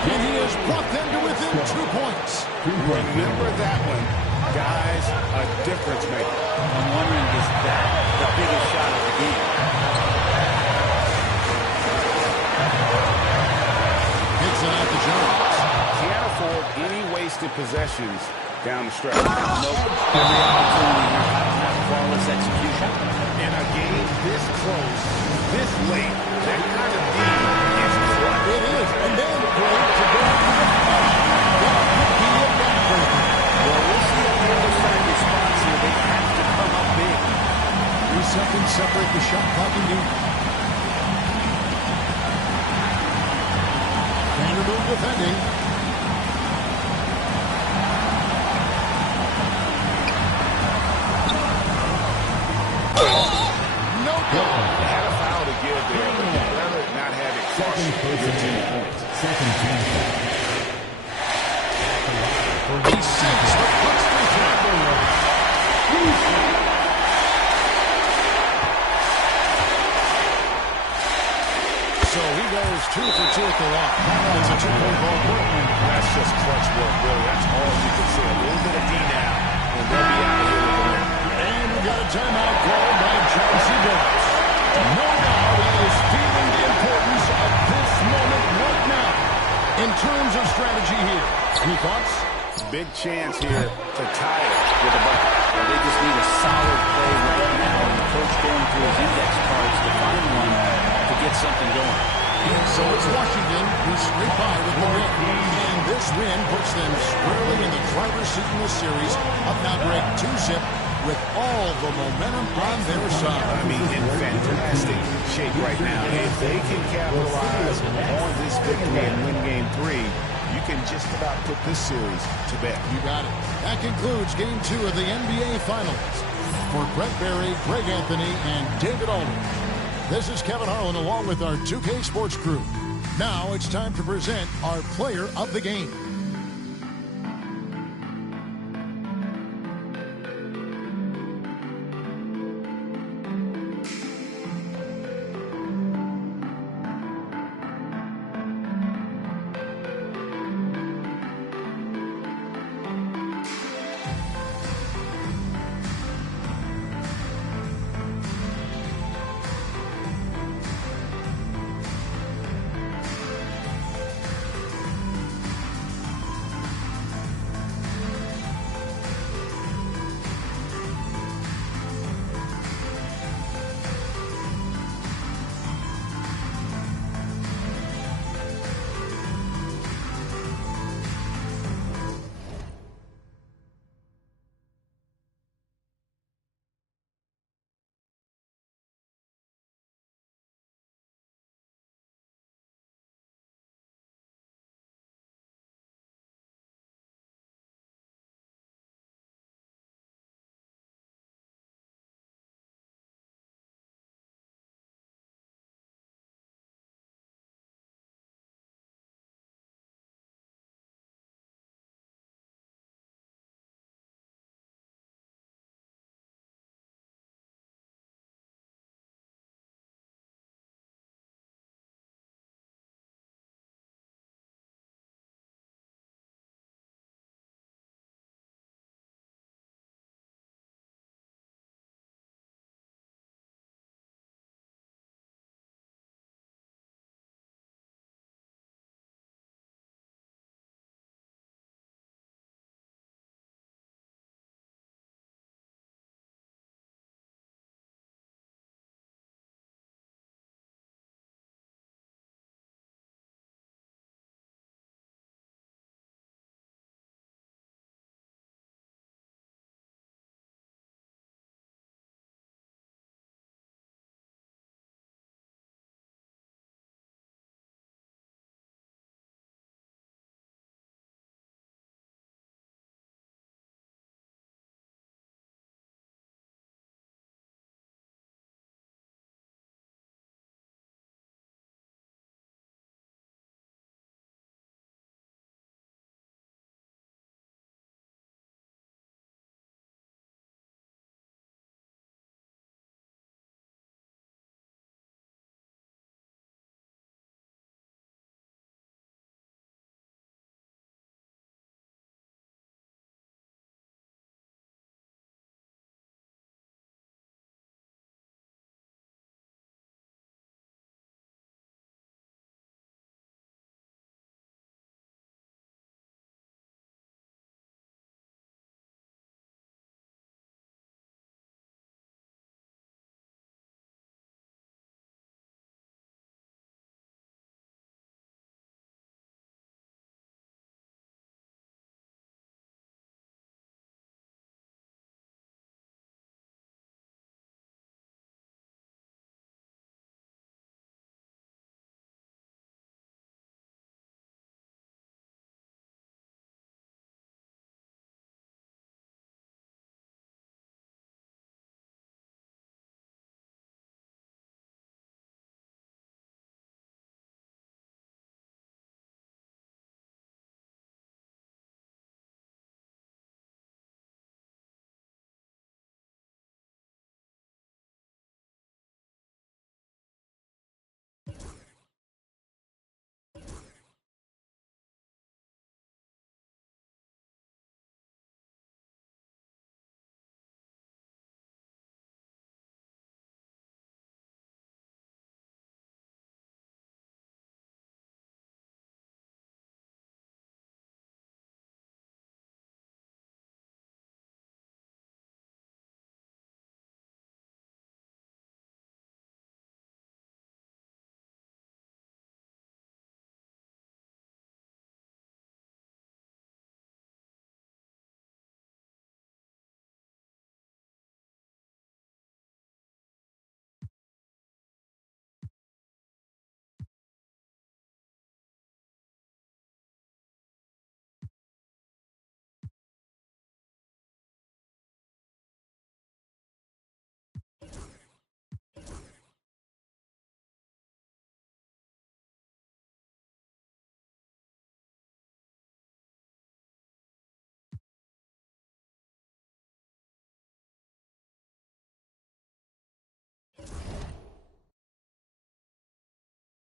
And he has brought them to within 2 points. Remember that one. Guys, a difference maker. I'm wondering, is that the biggest shot of the game? Hits it out to Jones. Can't afford any wasted possessions down the stretch. Nope. Every opportunity here has to have flawless execution. In a game this close, this late, that kind of deal is clutch. It is. And then great to go to the finish. That could be a backbreaker. Well, we'll see on the other side response here. They have to come up big. 3 seconds separate the shot clock and game. Vanderbilt defending. No good. Had a foul to give there, but you'd rather not have it cost your team points. Second team. He sinks the push free throw. So he goes 2 for 2 at the line. It's a 2-point ball game. That's just clutch work, really. That's all you can say. A little bit of D now, and they'll be out of here with the win. And we got a timeout called by Chauncey Billups. No doubt he is feeling the importance of this moment right now in terms of strategy here. Any thoughts? Big chance here to tie it with a bucket. Well, they just need a solid play right now, and the coach going through his index cards to find one to get something going. And so it's Washington who scrape by with the win. And this win puts them squarely in the driver's seat in this series. Up now break 2-zip with all the momentum on their side. I mean, in fantastic shape right now. If they can capitalize on this victory and win Game 3, you can just about put this series to bed. You got it. That concludes Game 2 of the NBA Finals. For Brett Berry, Greg Anthony, and David Aldridge, this is Kevin Harlan along with our 2K Sports crew. Now it's time to present our player of the game.